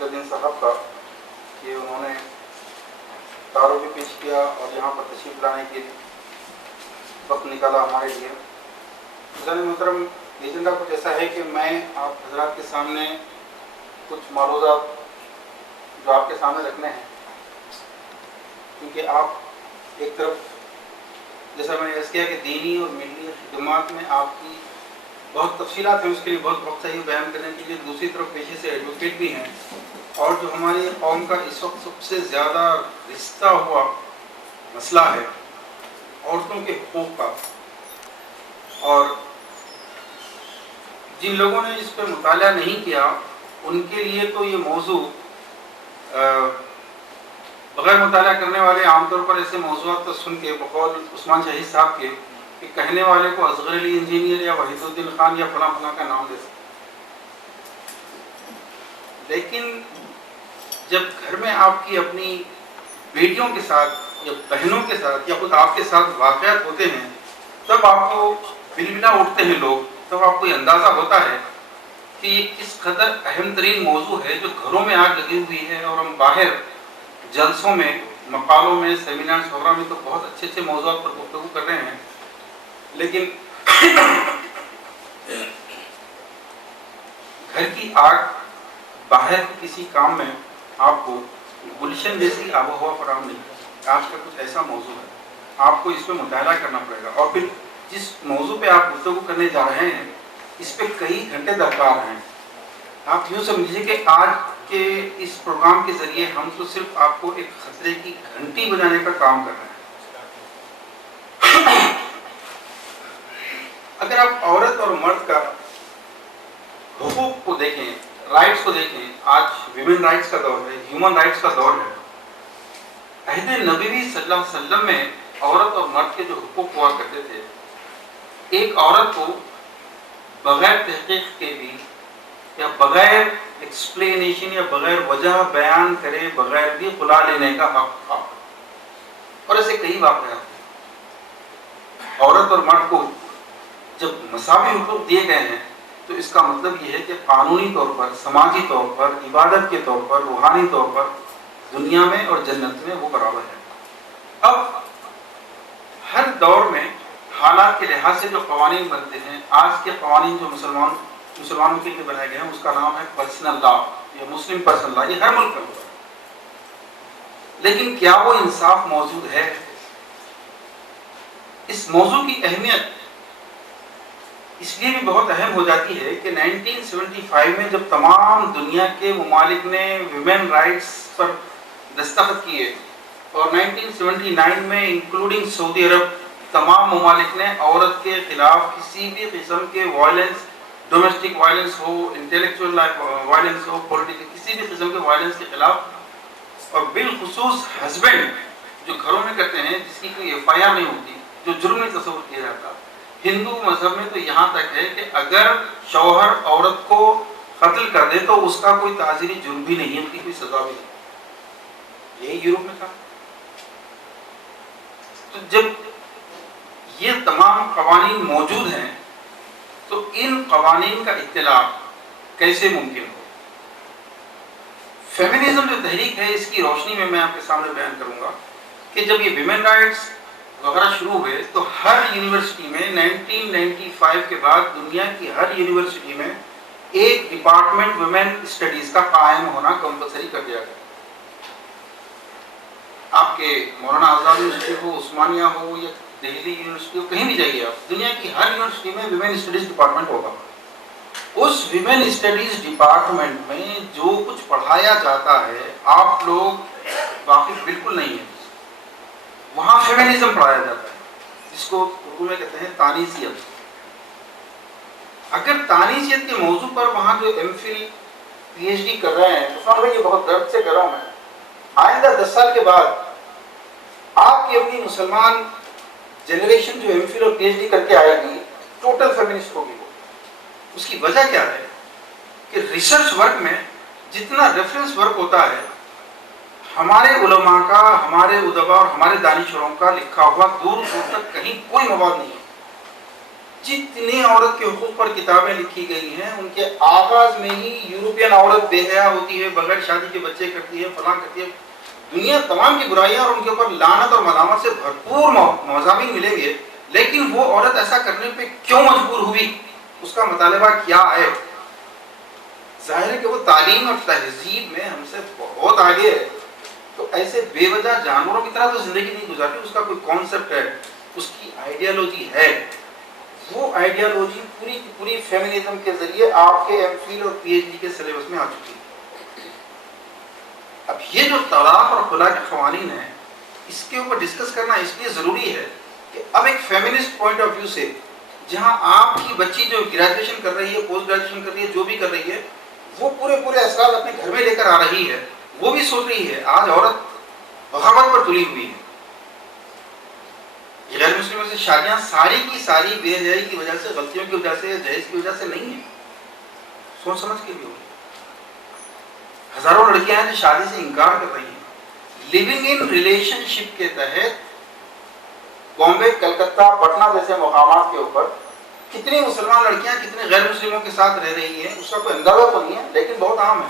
असगरुद्दीन साहब का कि उन्होंने तारुफ भी पेश किया और यहाँ पर तशरीफ़ लाने के वक्त निकाला हमारे लिए। ज़ाहिर मोहतरम, एजेंडा कुछ ऐसा है कि मैं आप हजरात के सामने कुछ मालूज़ात जो आपके सामने रखने हैं, क्योंकि आप एक तरफ जैसा मैंने अर्ज़ किया कि दीनी और मिली खिदमत में आपकी बहुत तफसीलात हैं, उसके लिए बहुत वक्त चाहिए बयान करने के लिए। दूसरी तरफ पेशे से एडवोकेट भी हैं, और जो हमारी कौम का इस वक्त सबसे ज़्यादा रिश्ता हुआ मसला है औरतों के हुकूक़ का, और जिन लोगों ने इस पर मुताला नहीं किया उनके लिए तो ये मौजू बग़ैर मुताला करने वाले आमतौर पर ऐसे मौज़ूआत तो सुन के बकौल उस्मान शहीद साहब के कि कहने वाले को असगर अली इंजीनियर या वहीदुद्दीन खान या फला फला का नाम दे सकते, लेकिन जब घर में आपकी अपनी बेटियों के साथ या बहनों के साथ या खुद आपके साथ वाक़यात होते हैं, तब आपको बिलबिला उठते हैं लोग, तब आपको ये अंदाज़ा होता है कि ये किस कदर अहम तरीन मौजू है जो घरों में आग लगी हुई है। और हम बाहर जलसों में, मकालों में, सेमिनार्स वगैरह में तो बहुत अच्छे अच्छे मौज़ूआत पर गुफ्तगू कर रहे हैं, लेकिन घर की आग बाहर किसी काम में आपको गुलशन जैसी आबोहवा फराहम नहीं है। आज का कुछ ऐसा मौजू है, आपको इस पर मुताला करना पड़ेगा, और फिर जिस मौजू पे आप गुफ्तगू करने जा रहे हैं इस पे कई घंटे दरकार हैं। आप यूँ समझिए कि आज के इस प्रोग्राम के ज़रिए हम तो सिर्फ आपको एक खतरे की घंटी बजाने का काम कर रहे हैं। अगर आप औरत और मर्द का हुकूक को देखें, राइट्स को देखें, आज विमेन राइट्स का दौर है, ह्यूमन राइट्स का दौर है। अहद नबी सल्लल्लाहु अलैहि वसल्लम में औरत और मर्द के जो हुकूक हुआ करते थे, एक औरत को बगैर तहकीक के भी या बगैर एक्सप्लेनेशन या बगैर वजह बयान करे बगैर भी खुला लेने का हक था, और ऐसे कई वाक़यात हैं। औरत और मर्द को जब मसावी हुकूक दिए गए हैं तो इसका मतलब ये है कि कानूनी तौर पर, समाजी तौर पर, इबादत के तौर पर, रूहानी तौर पर दुनिया में और जन्नत में वो बराबर है। अब हर दौर में हालात के लिहाज से जो कवानीन बनते हैं, आज के कवानीन जो मुसलमानों के लिए बनाए गए हैं उसका नाम है पर्सनल लॉ या मुस्लिम पर्सनल लॉ। ये हर मुल्क में होता है, लेकिन क्या वो इंसाफ मौजूद है? इस मौजू की अहमियत इसलिए भी बहुत अहम हो जाती है कि 1975 में जब तमाम दुनिया के ममालिक ने विमेन राइट्स पर दस्तखत किए, और 1979 में इंक्लूडिंग सऊदी अरब तमाम ममालिक ने औरत के खिलाफ किसी भी किस्म के वायलेंस, डोमेस्टिक वायलेंस हो, इंटेलेक्चुअल वायलेंस हो, पॉलिटिकल किसी भी किस्म के वायलेंस के खिलाफ, और बिलखुसूस हस्बैंड जो घरों में करते हैं जिसकी कोई FIR नहीं होती, जो जुर्म नहीं तस्वुर किया जाता। हिंदू मजहब में तो यहाँ तक है कि अगर शौहर औरत को कत्ल कर दे तो उसका कोई ताज़ीरी जुर्म भी नहीं है, उसकी कोई सजा भी नहीं। यही यूरोप में था। तो जब ये तमाम कवानीन मौजूद हैं तो इन कवानीन का इत्तिलाअ कैसे मुमकिन हो? फेमिनिज्म जो तहरीक है इसकी रोशनी में मैं आपके सामने बयान करूंगा कि जब ये विमेन राइट्स वगैरह शुरू हुए तो हर यूनिवर्सिटी में 1995 के बाद दुनिया की हर यूनिवर्सिटी में एक डिपार्टमेंट वुमेन स्टडीज का कायम होना कंपलसरी कर दिया गया। आपके मौलाना आज़ाद यूनिवर्सिटी हो, उस्मानिया हो या दिल्ली यूनिवर्सिटी हो, कहीं भी जाइए आप, दुनिया की हर यूनिवर्सिटी में विमेन स्टडीज डिपार्टमेंट होगा। उस विमेन स्टडीज डिपार्टमेंट में जो कुछ पढ़ाया जाता है आप लोग वाकिफ बिल्कुल नहीं है। वहाँ फेमिनिज्म पढ़ाया जाता है, जिसको उर्दू में कहते हैं तानीसियत। अगर तानीसियत के मौजू पर वहाँ जो MPhil PhD कर रहे हैं, तो भाई ये बहुत दर्द से कर रहा हूँ मैं, आइंदा 10 साल के बाद आपकी अपनी मुसलमान जनरेशन जो MPhil और PhD करके आएगी टोटल फेमिनिस्ट होगी। वो उसकी वजह क्या है कि रिसर्च वर्क में जितना रेफरेंस वर्क होता है, हमारे उलमा का, हमारे उदबा और हमारे दानिशवरों का लिखा हुआ दूर दूर तक कहीं कोई मवाद नहीं है। جتنی عورت کے حقوق پر کتابیں لکھی گئی ہیں ان کے آغاز میں ہی یورپین عورت بے حیا ہوتی ہے، بغیر شادی کے بچے کرتی ہے، فلاں کرتی ہے، دنیا تمام کی برائیاں اور ان کے اوپر لعنت اور ملامت سے بھرپور مضامین ملیں گے، لیکن وہ عورت ایسا کرنے پہ کیوں مجبور ہوئی، اس کا مطالبہ کیا ہے؟ ظاہر ہے کہ وہ تعلیم اور تہذیب میں ہم سے بہت آگے ہے، تو ایسے بے وجہ جانوروں کی طرح تو زندگی نہیں گزارتی، اس کا کوئی کانسیپٹ ہے، اس کی آئیڈیالوجی ہے، وہ آئیڈیالوجی پوری کی پوری فیمنزم کے ذریعے آپ کے ایم فل اور پی ایچ ڈی کے سلیبس میں آ چکی ہے۔ اب یہ جو طلاق اور خلا کے قوانین ہیں، اس کے اوپر ڈسکس کرنا اس لیے ضروری ہے کہ اب ایک فیمنسٹ پوائنٹ آف ویو سے، جہاں آپ کی بچی جو گریجویشن کر رہی ہے، پوسٹ گریجویشن کر رہی ہے، جو بھی کر رہی ہے، وہ پورے اثرات اپنے گھر میں لے کر آ رہی ہے، وہ بھی سوچ رہی ہے آج عورت بغاوت پر تلی ہوئی ہے۔ غیر مسلموں سے شادیاں ساری کی ساری بے حیائی کی وجہ سے، غلطیوں کی وجہ سے، جہیز کی وجہ سے نہیں ہے، سوچ سمجھ کے بھی ہوگی۔ ہزاروں لڑکیاں ہیں جو شادی سے انکار کر رہی ہیں۔ لیونگ ان ریلیشن شپ کے تحت بامبے، کلکتہ، پٹنہ جیسے مقامات کے اوپر کتنی مسلمان لڑکیاں کتنے غیر مسلموں کے ساتھ رہ رہی ہیں، اس کا کوئی اندازہ تو نہیں ہے، لیکن بہت عام ہے۔